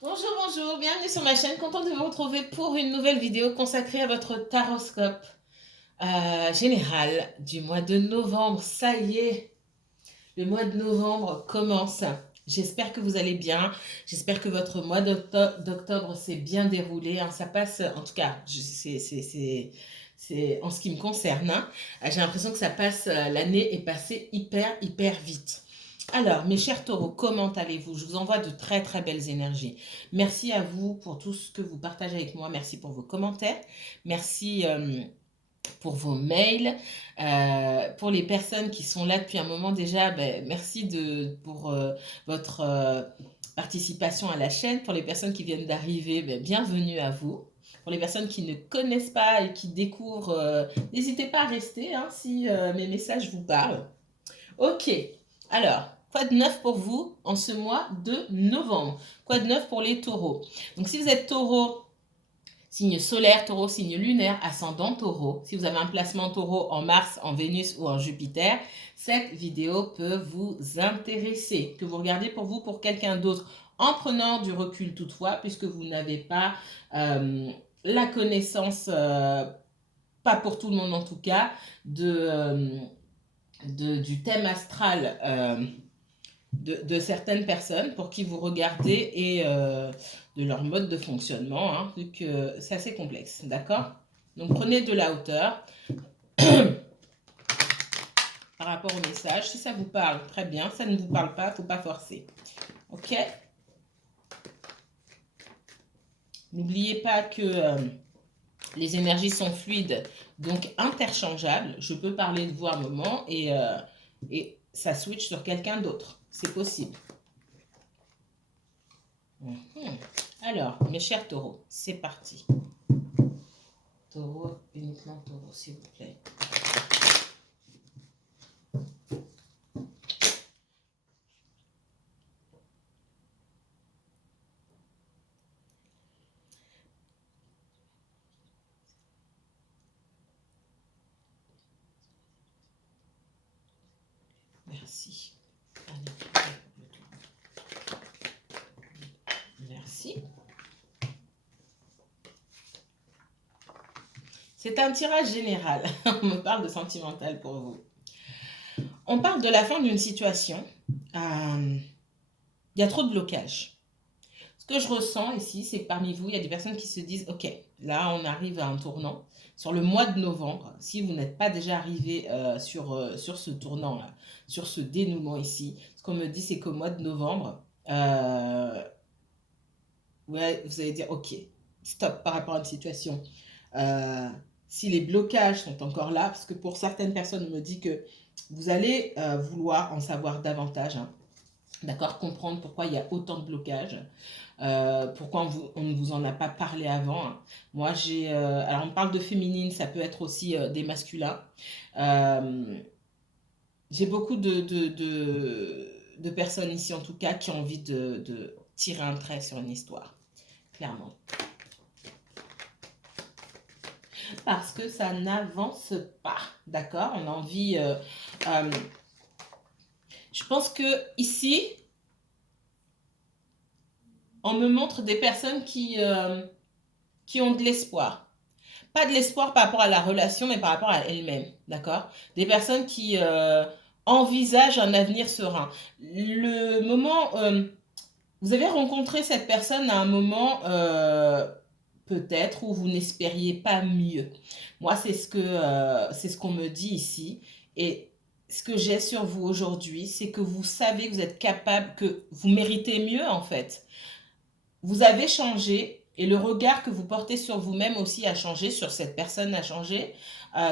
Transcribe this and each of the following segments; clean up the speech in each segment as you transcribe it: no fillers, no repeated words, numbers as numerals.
Bonjour, bonjour, bienvenue sur ma chaîne, contente de vous retrouver pour une nouvelle vidéo consacrée à votre taroscope général du mois de novembre. Ça y est, le mois de novembre commence. J'espère que vous allez bien, j'espère que votre mois d'octobre s'est bien déroulé, hein. Ça passe, en tout cas, c'est en ce qui me concerne, hein. J'ai l'impression que ça passe, l'année est passée hyper vite. Alors, mes chers taureaux, comment allez-vous? Je vous envoie de très très belles énergies. Merci à vous pour tout ce que vous partagez avec moi. Merci pour vos commentaires. Merci pour vos mails. Pour les personnes qui sont là depuis un moment déjà, ben, merci pour votre participation à la chaîne. Pour les personnes qui viennent d'arriver, ben, bienvenue à vous. Pour les personnes qui ne connaissent pas et qui découvrent, n'hésitez pas à rester, hein, si mes messages vous parlent. Ok, alors, quoi de neuf pour vous en ce mois de novembre? Quoi de neuf pour les taureaux? Donc si vous êtes taureau, signe solaire, taureau, signe lunaire, ascendant taureau, si vous avez un placement taureau en Mars, en Vénus ou en Jupiter, cette vidéo peut vous intéresser. Que vous regardez pour vous, pour quelqu'un d'autre, en prenant du recul toutefois, puisque vous n'avez pas la connaissance, pas pour tout le monde en tout cas, du thème astral de certaines personnes pour qui vous regardez et de leur mode de fonctionnement, hein, vu que c'est assez complexe, d'accord? Donc prenez de la hauteur par rapport au message. Si ça vous parle, très bien. Ça ne vous parle pas, il ne faut pas forcer. Ok? N'oubliez pas que les énergies sont fluides, donc interchangeables. Je peux parler de vous un moment et ça switch sur quelqu'un d'autre. C'est possible. Alors, mes chers taureaux, c'est parti. Taureau, uniquement taureau, s'il vous plaît. Merci. Merci. C'est un tirage général. On me parle de sentimental pour vous. On parle de la fin d'une situation. Il y a trop de blocage. Ce que je ressens ici, c'est que parmi vous, il y a des personnes qui se disent, OK, là, on arrive à un tournant. Sur le mois de novembre, si vous n'êtes pas déjà arrivé sur ce tournant-là, sur ce dénouement ici, ce qu'on me dit, c'est qu'au mois de novembre, ouais, vous allez dire, OK, stop par rapport à une situation. Si les blocages sont encore là, parce que pour certaines personnes, on me dit que vous allez vouloir en savoir davantage, hein, d'accord, comprendre pourquoi il y a autant de blocages, pourquoi on ne vous en a pas parlé avant, hein. Moi, alors on parle de féminine, ça peut être aussi des masculins. J'ai beaucoup de personnes ici, en tout cas, qui ont envie de tirer un trait sur une histoire, clairement. Parce que ça n'avance pas, d'accord? On a envie... je pense que ici, on me montre des personnes qui ont de l'espoir. Pas de l'espoir par rapport à la relation, mais par rapport à elle-même, d'accord? Des personnes qui envisagent un avenir serein. Le moment... vous avez rencontré cette personne à un moment... peut-être où vous n'espériez pas mieux. Moi, c'est ce qu'on me dit ici. Et ce que j'ai sur vous aujourd'hui, c'est que vous savez que vous êtes capable, que vous méritez mieux en fait. Vous avez changé et le regard que vous portez sur vous-même aussi a changé, sur cette personne a changé,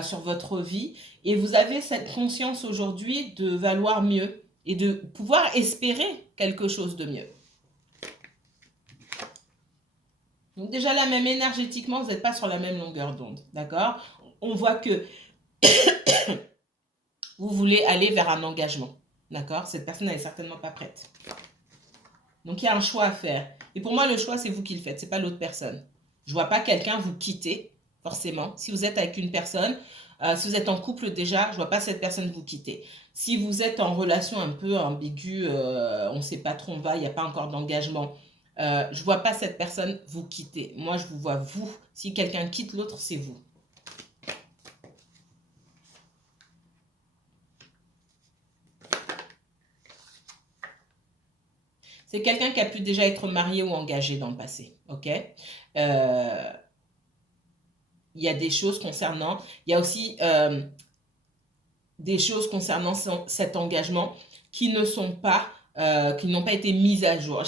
sur votre vie. Et vous avez cette conscience aujourd'hui de valoir mieux et de pouvoir espérer quelque chose de mieux. Donc déjà là, même énergétiquement, vous n'êtes pas sur la même longueur d'onde, d'accord? On voit que vous voulez aller vers un engagement, d'accord? Cette personne n'est certainement pas prête. Donc il y a un choix à faire. Et pour moi, le choix, c'est vous qui le faites, c'est pas l'autre personne. Je vois pas quelqu'un vous quitter, forcément. Si vous êtes avec une personne, si vous êtes en couple déjà, je vois pas cette personne vous quitter. Si vous êtes en relation un peu ambiguë, on ne sait pas trop, on va, il n'y a pas encore d'engagement, Je ne vois pas cette personne vous quitter. Moi, je vous vois vous. Si quelqu'un quitte l'autre, c'est vous. C'est quelqu'un qui a pu déjà être marié ou engagé dans le passé. Ok. Il y a des choses concernant. Il y a aussi des choses concernant cet engagement qui ne sont pas qui n'ont pas été mises à jour.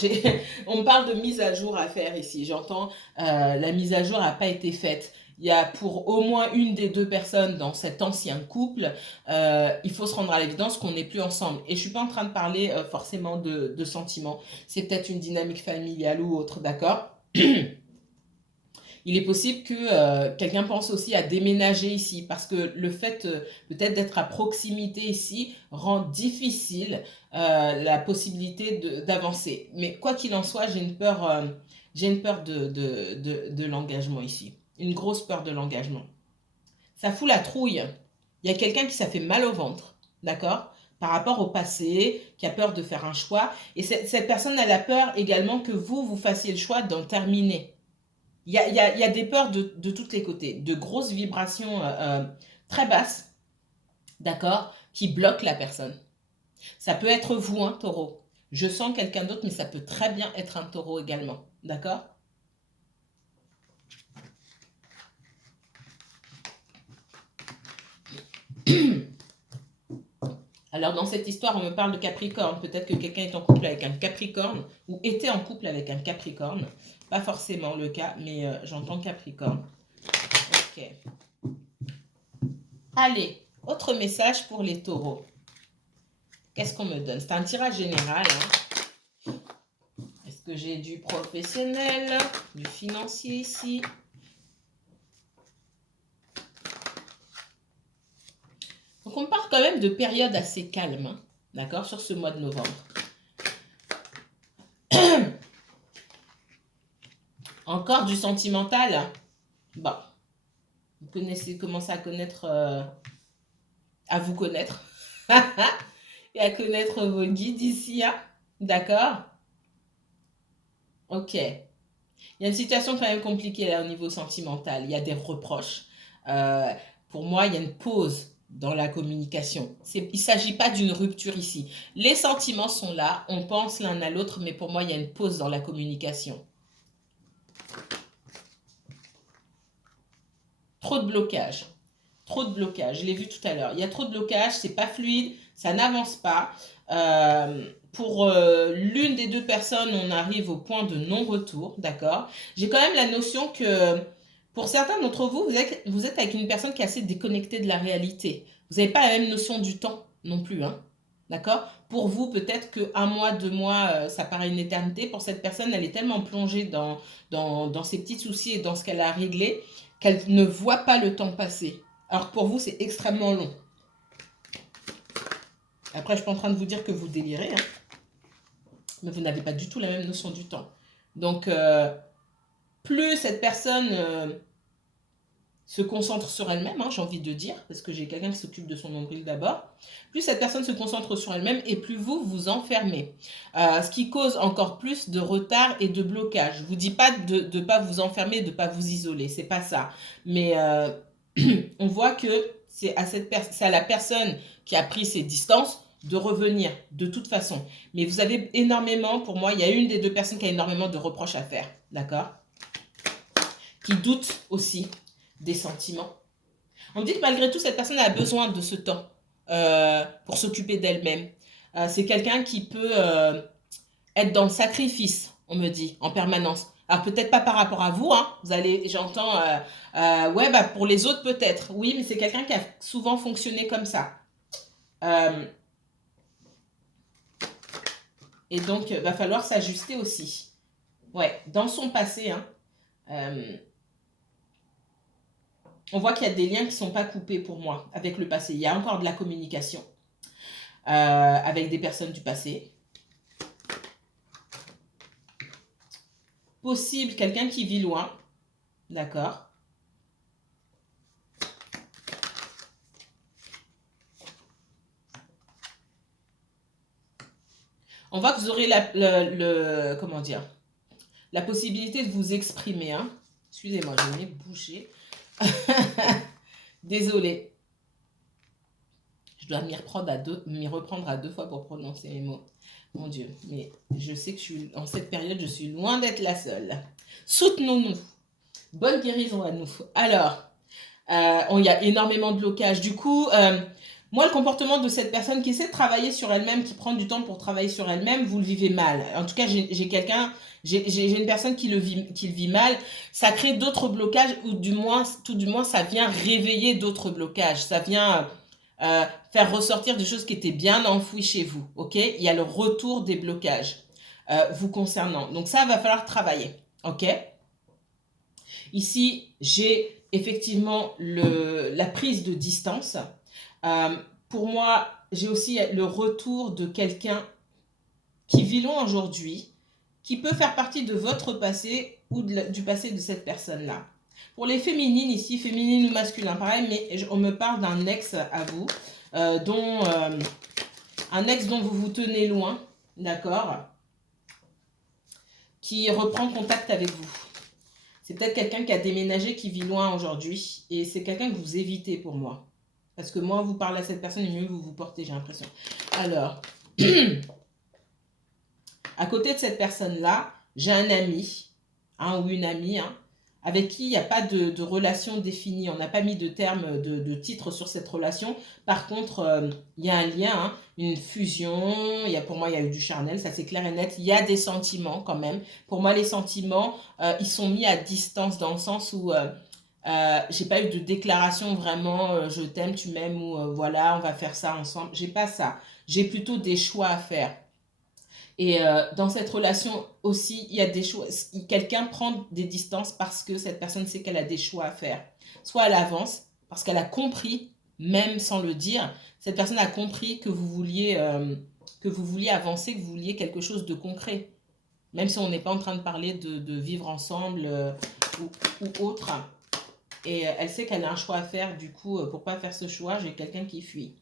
On me parle de mise à jour à faire ici. J'entends la mise à jour n'a pas été faite. Il y a pour au moins une des deux personnes dans cet ancien couple, il faut se rendre à l'évidence qu'on n'est plus ensemble. Et je suis pas en train de parler forcément de sentiments. C'est peut-être une dynamique familiale ou autre, d'accord? Il est possible que quelqu'un pense aussi à déménager ici parce que le fait peut-être d'être à proximité ici rend difficile la possibilité d'avancer. Mais quoi qu'il en soit, j'ai une peur de l'engagement ici. Une grosse peur de l'engagement. Ça fout la trouille. Il y a quelqu'un qui ça fait mal au ventre, d'accord? Par rapport au passé, qui a peur de faire un choix. Et cette personne, elle a peur également que vous fassiez le choix d'en terminer. Il y a des peurs de tous les côtés, de grosses vibrations très basses, d'accord, qui bloquent la personne. Ça peut être vous, un taureau. Je sens quelqu'un d'autre, mais ça peut très bien être un taureau également, d'accord? Alors, dans cette histoire, on me parle de Capricorne. Peut-être que quelqu'un est en couple avec un Capricorne ou était en couple avec un Capricorne. Pas forcément le cas, mais j'entends Capricorne. Ok. Allez, autre message pour les taureaux. Qu'est-ce qu'on me donne? C'est un tirage général. Hein. Est-ce que j'ai du professionnel, du financier ici? Donc on parle quand même de période assez calme, hein, d'accord, sur ce mois de novembre. Encore du sentimental. Bon, vous commencez à connaître, à vous connaître et à connaître vos guides ici, hein, d'accord? Ok. Il y a une situation quand même compliquée là au niveau sentimental. Il y a des reproches. Euh, pour moi, il y a une pause dans la communication. Il ne s'agit pas d'une rupture ici. Les sentiments sont là, on pense l'un à l'autre, mais pour moi, il y a une pause dans la communication. Trop de blocage. Trop de blocage. Je l'ai vu tout à l'heure. Il y a trop de blocage, c'est pas fluide, ça n'avance pas. Pour l'une des deux personnes, on arrive au point de non-retour, d'accord? J'ai quand même la notion que pour certains d'entre vous, vous êtes avec une personne qui est assez déconnectée de la réalité. Vous n'avez pas la même notion du temps non plus, hein? D'accord? Pour vous, peut-être que un mois, 2 mois, ça paraît une éternité. Pour cette personne, elle est tellement plongée dans ses petits soucis et dans ce qu'elle a réglé qu'elle ne voit pas le temps passer. Alors pour vous, c'est extrêmement long. Après, je ne suis pas en train de vous dire que vous délirez, hein, mais vous n'avez pas du tout la même notion du temps. Donc, plus cette personne se concentre sur elle-même, hein, j'ai envie de dire, parce que j'ai quelqu'un qui s'occupe de son nombril d'abord, plus cette personne se concentre sur elle-même et plus vous vous enfermez. Ce qui cause encore plus de retard et de blocage. Je ne vous dis pas de ne pas vous enfermer, de ne pas vous isoler, c'est pas ça. Mais on voit que c'est à la personne qui a pris ses distances de revenir de toute façon. Mais vous avez énormément, pour moi, il y a une des deux personnes qui a énormément de reproches à faire, d'accord? Qui doute aussi des sentiments. On me dit que malgré tout, cette personne a besoin de ce temps pour s'occuper d'elle-même. C'est quelqu'un qui peut être dans le sacrifice, on me dit, en permanence. Alors peut-être pas par rapport à vous, hein. J'entends, ouais, bah pour les autres peut-être. Oui, mais c'est quelqu'un qui a souvent fonctionné comme ça. Et donc, va falloir s'ajuster aussi. Ouais, dans son passé, hein. On voit qu'il y a des liens qui ne sont pas coupés pour moi avec le passé. Il y a encore de la communication avec des personnes du passé. Possible quelqu'un qui vit loin, d'accord. On voit que vous aurez comment dire, la possibilité de vous exprimer. Hein. Excusez-moi, je vais boucher. Désolée. Je dois m'y reprendre à deux fois pour prononcer mes mots. Mon Dieu, mais je sais que en cette période, je suis loin d'être la seule. Soutenons-nous. Bonne guérison à nous. Alors, il y a énormément de blocages. Du coup, moi, le comportement de cette personne qui essaie de travailler sur elle-même, qui prend du temps pour travailler sur elle-même, vous le vivez mal. En tout cas, j'ai une personne qui le vit mal. Ça crée d'autres blocages, ou tout du moins, ça vient réveiller d'autres blocages. Ça vient faire ressortir des choses qui étaient bien enfouies chez vous. Ok, il y a le retour des blocages vous concernant. Donc ça, va falloir travailler. Ok. Ici, j'ai effectivement la prise de distance. Pour moi, j'ai aussi le retour de quelqu'un qui vit loin aujourd'hui, qui peut faire partie de votre passé ou du passé de cette personne-là. Pour les féminines ici, féminine ou masculin, pareil, mais on me parle d'un ex à vous, un ex dont vous vous tenez loin, d'accord, qui reprend contact avec vous. C'est peut-être quelqu'un qui a déménagé, qui vit loin aujourd'hui, et c'est quelqu'un que vous évitez pour moi. Parce que moins vous parlez à cette personne, et mieux vous vous portez, j'ai l'impression. Alors, à côté de cette personne-là, j'ai un ami, ou une amie, avec qui il n'y a pas de relation définie. On n'a pas mis de terme, de titre sur cette relation. Par contre, il y a un lien, une fusion. Pour moi, il y a eu du charnel, ça c'est clair et net. Il y a des sentiments quand même. Pour moi, les sentiments, ils sont mis à distance dans le sens où j'ai pas eu de déclaration vraiment je t'aime, tu m'aimes ou voilà, on va faire ça ensemble. J'ai pas ça. J'ai plutôt des choix à faire. Et dans cette relation aussi, il y a des choix. Quelqu'un prend des distances parce que cette personne sait qu'elle a des choix à faire. Soit elle avance parce qu'elle a compris, même sans le dire, cette personne a compris que vous vouliez avancer, que vous vouliez quelque chose de concret. Même si on n'est pas en train de parler de vivre ensemble ou autre. Et elle sait qu'elle a un choix à faire. Du coup, pour pas faire ce choix, j'ai quelqu'un qui fuit.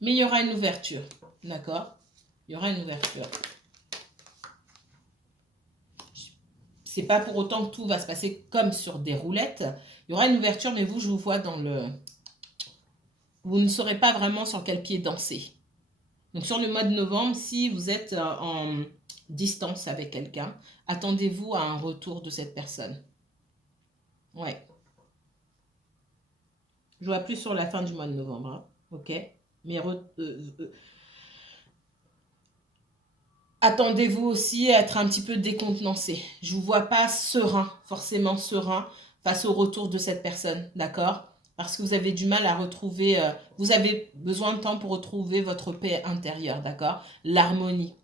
Mais il y aura une ouverture, d'accord? Il y aura une ouverture. C'est pas pour autant que tout va se passer comme sur des roulettes. Il y aura une ouverture, mais vous, je vous vois dans le... Vous ne saurez pas vraiment sur quel pied danser. Donc sur le mois de novembre, si vous êtes en distance avec quelqu'un, attendez-vous à un retour de cette personne. Ouais. Je vois plus sur la fin du mois de novembre, ok? Mais attendez-vous aussi à être un petit peu décontenancé. Je ne vous vois pas serein, forcément serein, face au retour de cette personne, d'accord? Parce que vous avez du mal à retrouver, vous avez besoin de temps pour retrouver votre paix intérieure, d'accord? L'harmonie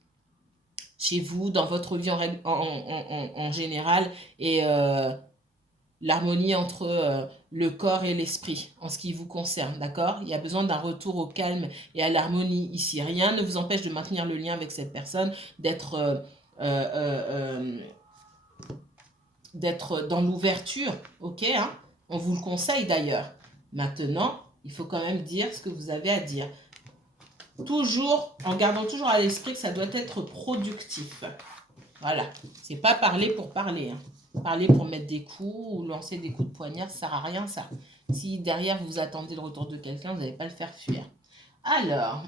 chez vous, dans votre vie en général, et l'harmonie entre le corps et l'esprit en ce qui vous concerne, d'accord? Il y a besoin d'un retour au calme et à l'harmonie ici. Rien ne vous empêche de maintenir le lien avec cette personne, d'être dans l'ouverture, ok? On vous le conseille d'ailleurs. Maintenant, il faut quand même dire ce que vous avez à dire. Toujours, en gardant toujours à l'esprit que ça doit être productif. Voilà, c'est pas parler pour parler, Parler pour mettre des coups ou lancer des coups de poignard, ça sert à rien ça. Si derrière vous attendez le retour de quelqu'un, vous n'allez pas le faire fuir. Alors,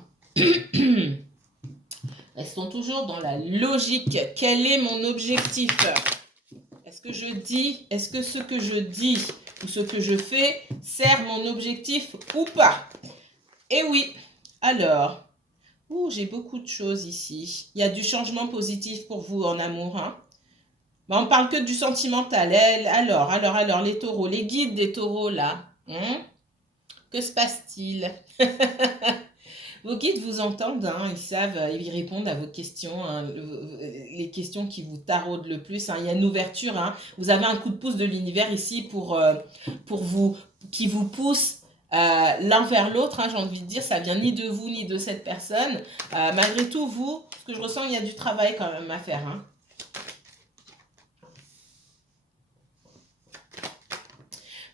restons toujours dans la logique. Quel est mon objectif? Est-ce que ce que je dis ou ce que je fais sert mon objectif ou pas? Eh oui. Alors, j'ai beaucoup de choses ici. Il y a du changement positif pour vous en amour, Mais on parle que du sentimental. Alors, les taureaux, les guides des taureaux, là. Que se passe-t-il? Vos guides vous entendent, ils savent, ils répondent à vos questions, les questions qui vous taraudent le plus. Il y a une ouverture, Vous avez un coup de pouce de l'univers ici pour vous, qui vous pousse l'un vers l'autre, j'ai envie de dire. Ça vient ni de vous ni de cette personne. Malgré tout, vous, ce que je ressens, il y a du travail quand même à faire,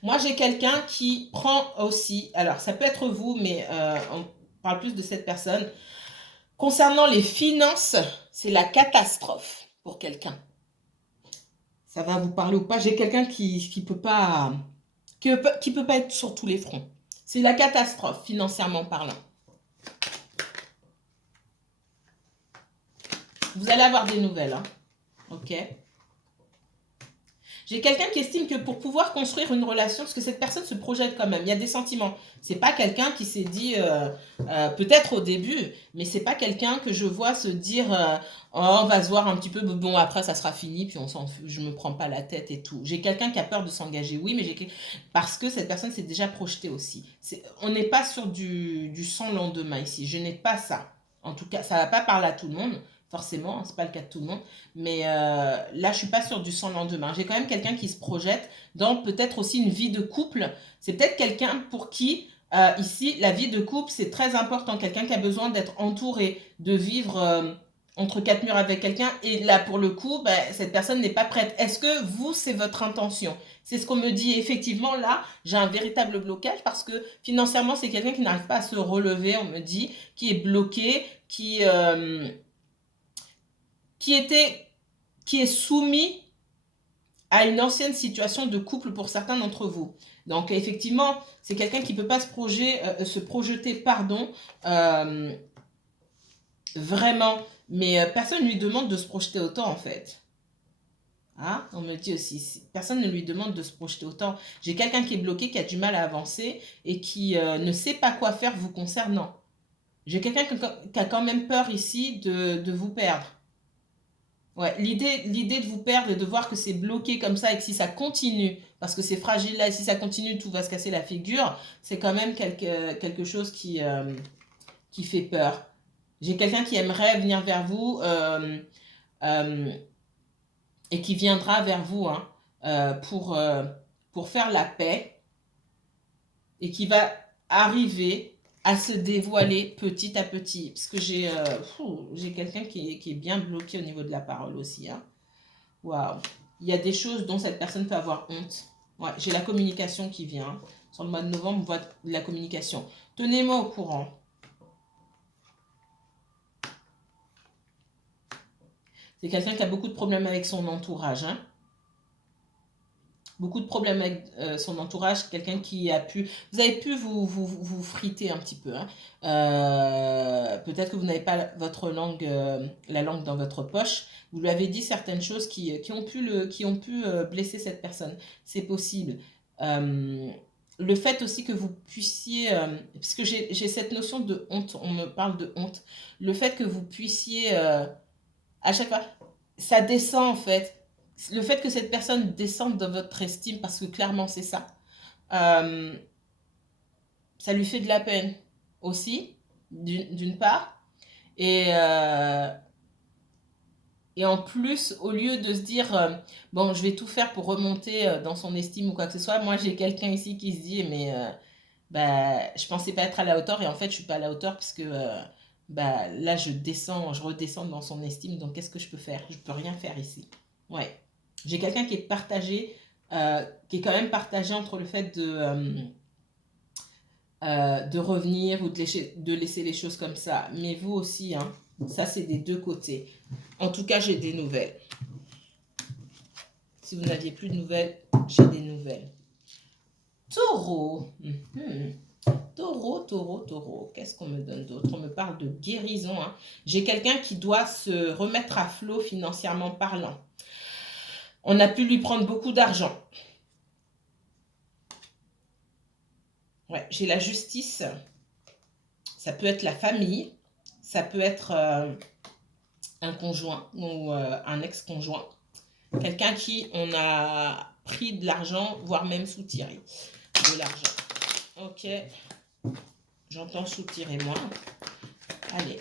Moi, j'ai quelqu'un qui prend aussi, alors ça peut être vous, mais on parle plus de cette personne. Concernant les finances, c'est la catastrophe pour quelqu'un. Ça va vous parler ou pas? J'ai quelqu'un qui peut pas, qui peut pas être sur tous les fronts. C'est la catastrophe, financièrement parlant. Vous allez avoir des nouvelles, hein? Ok. J'ai quelqu'un qui estime que pour pouvoir construire une relation, parce que cette personne se projette quand même, il y a des sentiments. C'est pas quelqu'un qui s'est dit, peut-être au début, mais c'est pas quelqu'un que je vois se dire, oh, on va se voir un petit peu, bon après ça sera fini, puis on s'en fout, je me prends pas la tête et tout. J'ai quelqu'un qui a peur de s'engager, oui, mais parce que cette personne s'est déjà projetée aussi. On n'est pas sur du sans lendemain ici, je n'ai pas ça. En tout cas, ça va pas parler à tout le monde. Forcément, c'est pas le cas de tout le monde. Mais là, je suis pas sur du sans lendemain. J'ai quand même quelqu'un qui se projette dans peut-être aussi une vie de couple. C'est peut-être quelqu'un pour qui, ici, la vie de couple, c'est très important. Quelqu'un qui a besoin d'être entouré, de vivre entre quatre murs avec quelqu'un. Et là, pour le coup, ben, cette personne n'est pas prête. Est-ce que vous, c'est votre intention? C'est ce qu'on me dit. Effectivement, là, j'ai un véritable blocage parce que financièrement, c'est quelqu'un qui n'arrive pas à se relever, on me dit, qui est bloqué, qui est soumis à une ancienne situation de couple pour certains d'entre vous. Donc effectivement, c'est quelqu'un qui ne peut pas se projeter, pardon, vraiment. Mais personne ne lui demande de se projeter autant en fait. Hein? On me dit aussi, personne ne lui demande de se projeter autant. J'ai quelqu'un qui est bloqué, qui a du mal à avancer et qui ne sait pas quoi faire vous concernant. J'ai quelqu'un qui a quand même peur ici de vous perdre. Ouais, l'idée de vous perdre et de voir que c'est bloqué comme ça et que si ça continue, parce que c'est fragile là, et si ça continue, tout va se casser la figure, c'est quand même quelque chose qui fait peur. J'ai quelqu'un qui aimerait venir vers vous euh, et qui viendra vers vous hein, pour faire la paix et qui va arriver à se dévoiler petit à petit. Parce que j'ai quelqu'un qui est bien bloqué au niveau de la parole aussi. Hein. Waouh. Il y a des choses dont cette personne peut avoir honte. Ouais, j'ai la communication qui vient. Sur le mois de novembre, on voit de la communication. Tenez-moi au courant. C'est quelqu'un qui a beaucoup de problèmes avec son entourage. Hein. Beaucoup de problèmes avec son entourage, quelqu'un qui a pu... Vous avez pu vous friter un petit peu. Hein. Peut-être que vous n'avez pas votre langue, la langue dans votre poche. Vous lui avez dit certaines choses qui ont pu blesser cette personne. C'est possible. Le fait aussi que vous puissiez... puisque j'ai cette notion de honte, on me parle de honte. Le fait que vous puissiez... à chaque fois, ça descend en fait. Le fait que cette personne descende dans votre estime, parce que clairement c'est ça, euh, ça lui fait de la peine aussi, d'une part. Et, euh, et en plus, au lieu de se dire, bon, je vais tout faire pour remonter dans son estime ou quoi que ce soit, moi j'ai quelqu'un ici qui se dit, mais bah, je pensais pas être à la hauteur et en fait je suis pas à la hauteur parce que bah, là je redescends dans son estime, donc qu'est-ce que je peux faire? Je peux rien faire ici. Ouais. J'ai quelqu'un qui est quand même partagé entre le fait de revenir ou de laisser les choses comme ça. Mais vous aussi, hein, ça c'est des deux côtés. En tout cas, j'ai des nouvelles. Si vous n'aviez plus de nouvelles, j'ai des nouvelles. Taureau. Taureau. Qu'est-ce qu'on me donne d'autre? On me parle de guérison. Hein. J'ai quelqu'un qui doit se remettre à flot financièrement parlant. On a pu lui prendre beaucoup d'argent. Ouais, j'ai la justice. Ça peut être la famille. Ça peut être un conjoint ou un ex-conjoint. Quelqu'un qui on a pris de l'argent, voire même soutiré de l'argent. Ok. J'entends soutirer moi. Allez.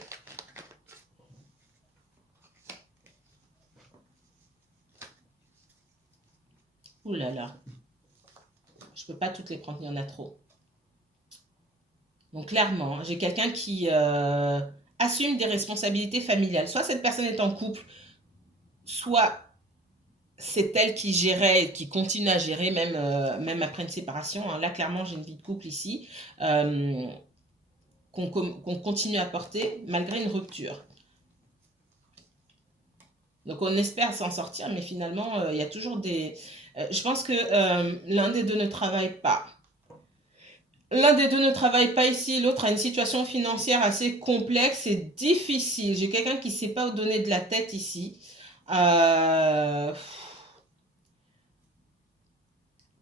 Ouh là là. Je peux pas toutes les prendre, il y en a trop. Donc clairement, j'ai quelqu'un qui assume des responsabilités familiales. Soit cette personne est en couple, soit c'est elle qui gérait et qui continue à gérer même après une séparation. Hein. Là, clairement, j'ai une vie de couple ici qu'on continue à porter malgré une rupture. Donc on espère s'en sortir, mais finalement, il y a toujours des... je pense que l'un des deux ne travaille pas. L'un des deux ne travaille pas ici, l'autre a une situation financière assez complexe et difficile. J'ai quelqu'un qui ne sait pas où donner de la tête ici. Euh,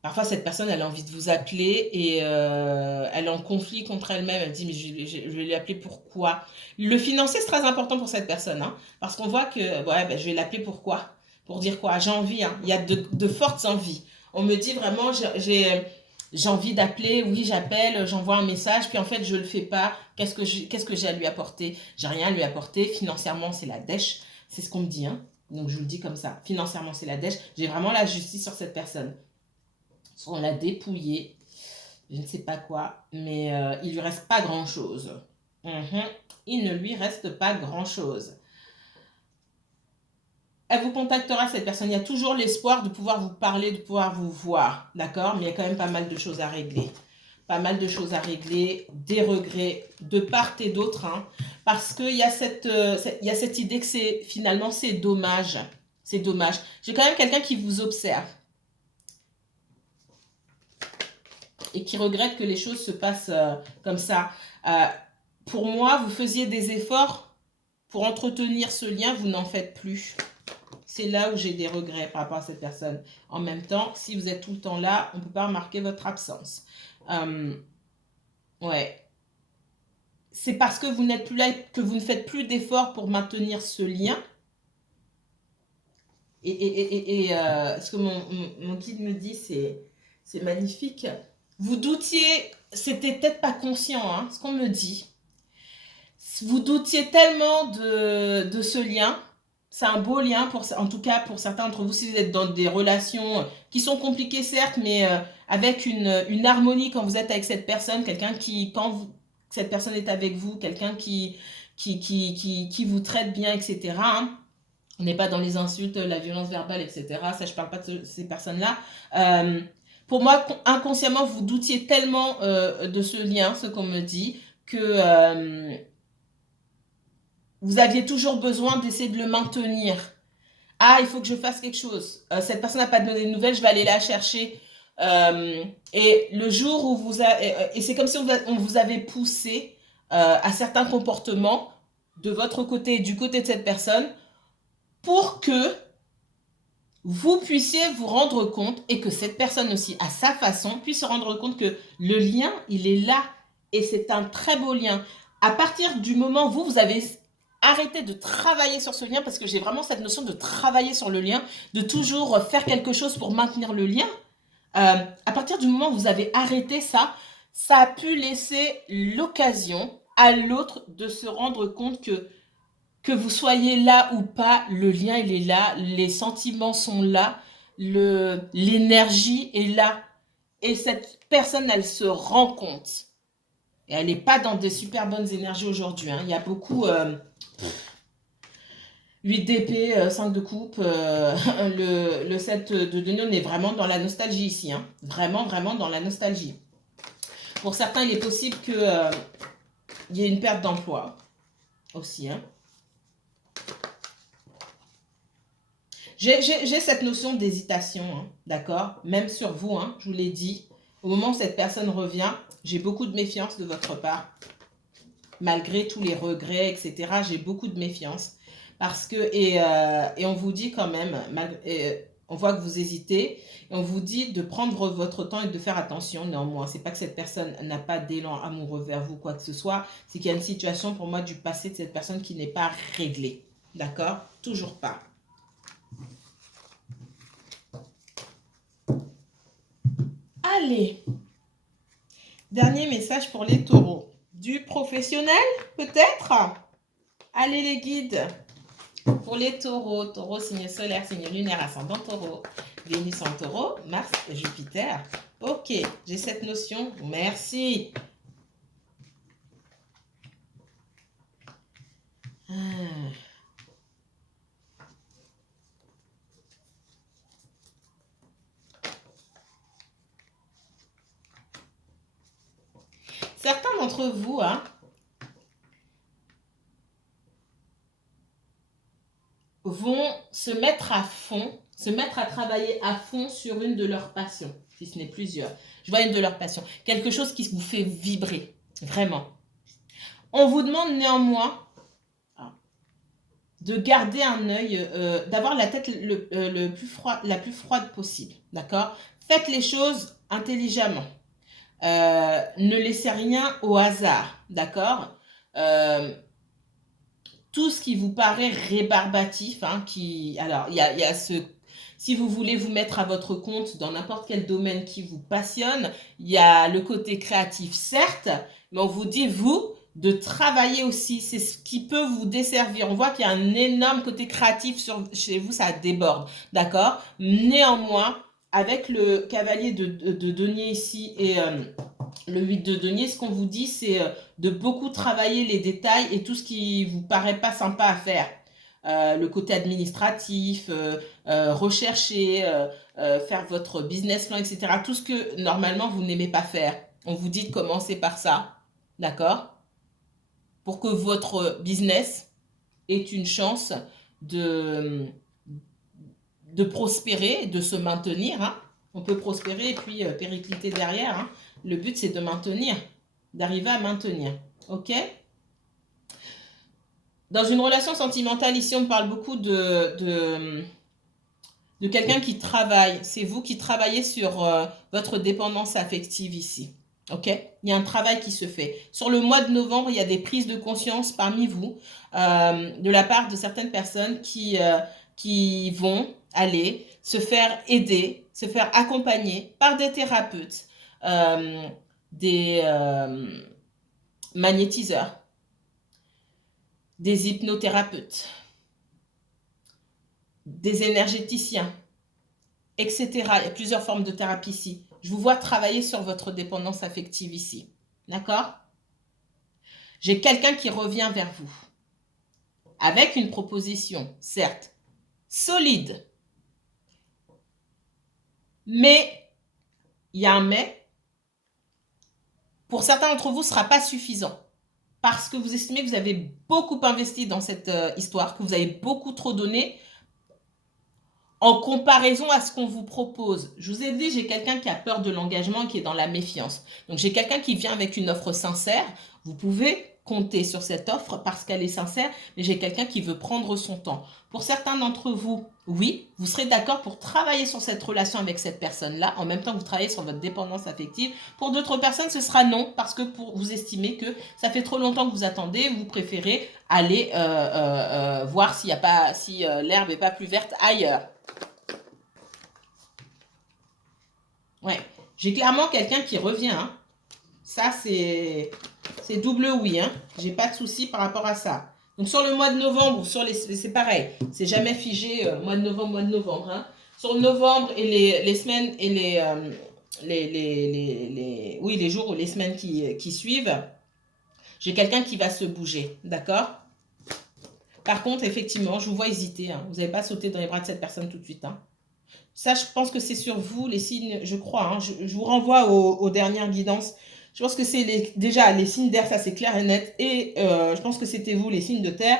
Parfois, cette personne, elle a envie de vous appeler et elle est en conflit contre elle-même. Elle dit, mais je vais lui appeler pourquoi? Le financier, c'est très important pour cette personne, hein, parce qu'on voit que, ouais, ben, je vais l'appeler pourquoi? Pour dire quoi? J'ai envie, hein. Il y a de fortes envies. On me dit vraiment, j'ai envie d'appeler, oui, j'appelle, j'envoie un message, puis en fait, je le fais pas. Qu'est-ce que j'ai à lui apporter? J'ai rien à lui apporter. Financièrement, c'est la dèche. C'est ce qu'on me dit, hein. Donc, je vous le dis comme ça. Financièrement, c'est la dèche. J'ai vraiment la justice sur cette personne. Soit on l'a dépouillé, je ne sais pas quoi, mais il lui reste pas grand-chose. Il ne lui reste pas grand-chose. Elle vous contactera, cette personne. Il y a toujours l'espoir de pouvoir vous parler, de pouvoir vous voir, d'accord? Mais il y a quand même pas mal de choses à régler. Pas mal de choses à régler, des regrets de part et d'autre, hein, parce qu'il y a il y a cette idée que finalement, c'est dommage. C'est dommage. J'ai quand même quelqu'un qui vous observe et qui regrette que les choses se passent comme ça. Euh, pour moi, vous faisiez des efforts pour entretenir ce lien, vous n'en faites plus. C'est là où j'ai des regrets par rapport à cette personne. En même temps, si vous êtes tout le temps là, on ne peut pas remarquer votre absence. Ouais. C'est parce que vous n'êtes plus là que vous ne faites plus d'efforts pour maintenir ce lien. Et ce que mon guide me dit, c'est magnifique. Vous doutiez, c'était peut-être pas conscient, hein, ce qu'on me dit. Vous doutiez tellement de ce lien. C'est un beau lien, en tout cas pour certains d'entre vous, si vous êtes dans des relations qui sont compliquées, certes, mais avec une harmonie quand vous êtes avec cette personne, quelqu'un qui, cette personne est avec vous, quelqu'un qui vous traite bien, etc. Hein. On n'est pas dans les insultes, la violence verbale, etc. Ça, je ne parle pas de ces personnes-là. Pour moi, inconsciemment, vous doutiez tellement de ce lien, ce qu'on me dit, que vous aviez toujours besoin d'essayer de le maintenir. Ah, il faut que je fasse quelque chose. Cette personne n'a pas donné de nouvelles, je vais aller la chercher. Et le jour où et c'est comme si on vous avait poussé à certains comportements de votre côté et du côté de cette personne pour que vous puissiez vous rendre compte et que cette personne aussi, à sa façon, puisse se rendre compte que le lien, il est là. Et c'est un très beau lien. À partir du moment où vous avez arrêté de travailler sur ce lien, parce que j'ai vraiment cette notion de travailler sur le lien, de toujours faire quelque chose pour maintenir le lien, à partir du moment où vous avez arrêté ça, ça a pu laisser l'occasion à l'autre de se rendre compte que vous soyez là ou pas, le lien il est là, les sentiments sont là, l'énergie est là. Et cette personne, elle se rend compte. Et elle n'est pas dans des super bonnes énergies aujourd'hui. Hein. Il y a beaucoup 8 d'épée, 5 de coupe, le 7 de denier, on est vraiment dans la nostalgie ici. Hein. Vraiment, vraiment dans la nostalgie. Pour certains, il est possible qu'il y ait une perte d'emploi aussi. Hein. J'ai cette notion d'hésitation, hein, d'accord? Même sur vous, hein, je vous l'ai dit. Au moment où cette personne revient, j'ai beaucoup de méfiance de votre part. Malgré tous les regrets, etc., j'ai beaucoup de méfiance. Parce que, et on vous dit quand même, on voit que vous hésitez, et on vous dit de prendre votre temps et de faire attention néanmoins. C'est pas que cette personne n'a pas d'élan amoureux vers vous, quoi que ce soit, c'est qu'il y a une situation pour moi du passé de cette personne qui n'est pas réglée. D'accord? Toujours pas. Allez, dernier message pour les taureaux. Du professionnel, peut-être? Allez les guides. Pour les taureaux, taureau, signe solaire, signe lunaire, ascendant taureau, Vénus en taureau, Mars, Jupiter. Ok, j'ai cette notion. Merci. Certains d'entre vous, hein, vont se mettre à fond, se mettre à travailler à fond sur une de leurs passions, si ce n'est plusieurs. Je vois une de leurs passions, quelque chose qui vous fait vibrer, vraiment. On vous demande néanmoins de garder un œil, d'avoir la tête la plus froide possible, d'accord? Faites les choses intelligemment. Ne laissez rien au hasard, d'accord? Tout ce qui vous paraît rébarbatif, hein, alors il y a si vous voulez vous mettre à votre compte dans n'importe quel domaine qui vous passionne, il y a le côté créatif, certes, mais on vous dit, vous, de travailler aussi, c'est ce qui peut vous desservir. On voit qu'il y a un énorme côté créatif chez vous, ça déborde, d'accord? Néanmoins, avec le cavalier de denier ici et le 8 de denier, ce qu'on vous dit, c'est de beaucoup travailler les détails et tout ce qui vous paraît pas sympa à faire. Le côté administratif, rechercher, faire votre business plan, etc. Tout ce que normalement vous n'aimez pas faire. On vous dit de commencer par ça, d'accord? Pour que votre business ait une chance de prospérer, de se maintenir. Hein. On peut prospérer et puis péricliter derrière. Hein. Le but, c'est de maintenir, d'arriver à maintenir. OK? Dans une relation sentimentale, ici, on parle beaucoup de quelqu'un qui travaille. C'est vous qui travaillez sur votre dépendance affective ici. OK? Il y a un travail qui se fait. Sur le mois de novembre, il y a des prises de conscience parmi vous, de la part de certaines personnes qui vont aller se faire aider, se faire accompagner par des thérapeutes, des magnétiseurs, des hypnothérapeutes, des énergéticiens, etc. Il y a plusieurs formes de thérapie ici. Je vous vois travailler sur votre dépendance affective ici. D'accord? J'ai quelqu'un qui revient vers vous avec une proposition, certes, solide, mais il y a un mais. Pour certains d'entre vous, ce ne sera pas suffisant parce que vous estimez que vous avez beaucoup investi dans cette histoire, que vous avez beaucoup trop donné en comparaison à ce qu'on vous propose. Je vous ai dit, j'ai quelqu'un qui a peur de l'engagement, qui est dans la méfiance. Donc, j'ai quelqu'un qui vient avec une offre sincère. Vous pouvez compter sur cette offre parce qu'elle est sincère, mais j'ai quelqu'un qui veut prendre son temps. Pour certains d'entre vous, oui, vous serez d'accord pour travailler sur cette relation avec cette personne-là, en même temps que vous travaillez sur votre dépendance affective. Pour d'autres personnes, ce sera non, parce que vous estimez que ça fait trop longtemps que vous attendez, vous préférez aller voir si l'herbe n'est pas plus verte ailleurs. Ouais, j'ai clairement quelqu'un qui revient. Hein. Ça, c'est double oui. Hein. J'ai pas de souci par rapport à ça. Donc, sur le mois de novembre, c'est pareil. C'est jamais figé mois de novembre. Hein. Sur novembre et les semaines et les jours ou les semaines qui suivent, j'ai quelqu'un qui va se bouger. D'accord? Par contre, effectivement, je vous vois hésiter. Hein. Vous n'avez pas sauté dans les bras de cette personne tout de suite. Hein. Ça, je pense que c'est sur vous, les signes, je crois. Hein, je vous renvoie aux dernières guidances. Je pense que c'est déjà les signes d'air, ça c'est clair et net. Et je pense que c'était vous, les signes de terre.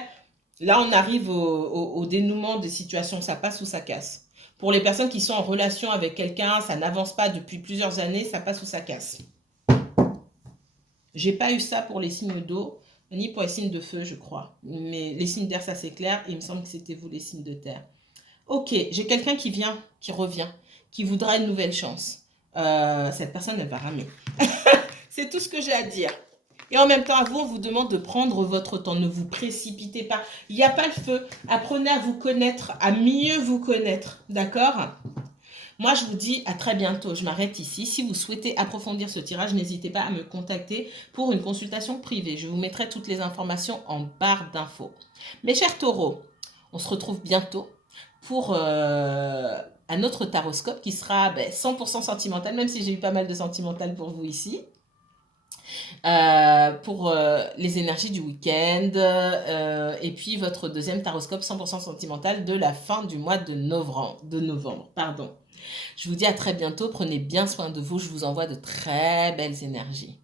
Là, on arrive au dénouement des situations. Ça passe ou ça casse. Pour les personnes qui sont en relation avec quelqu'un, ça n'avance pas depuis plusieurs années, ça passe ou ça casse. J'ai pas eu ça pour les signes d'eau, ni pour les signes de feu, je crois. Mais les signes d'air, ça c'est clair. Et il me semble que c'était vous, les signes de terre. Ok, j'ai quelqu'un qui revient, qui voudra une nouvelle chance. Cette personne, elle va ramer. C'est tout ce que j'ai à dire. Et en même temps, à vous, on vous demande de prendre votre temps. Ne vous précipitez pas. Il n'y a pas le feu. Apprenez à vous connaître, à mieux vous connaître. D'accord ? Moi, je vous dis à très bientôt. Je m'arrête ici. Si vous souhaitez approfondir ce tirage, n'hésitez pas à me contacter pour une consultation privée. Je vous mettrai toutes les informations en barre d'infos. Mes chers taureaux, on se retrouve bientôt pour un autre taroscope qui sera 100% sentimental, même si j'ai eu pas mal de sentimental pour vous ici. Pour les énergies du week-end et puis votre deuxième taroscope 100% sentimental de la fin du mois de novembre. Pardon. Je vous dis à très bientôt. Prenez bien soin de vous. Je vous envoie de très belles énergies.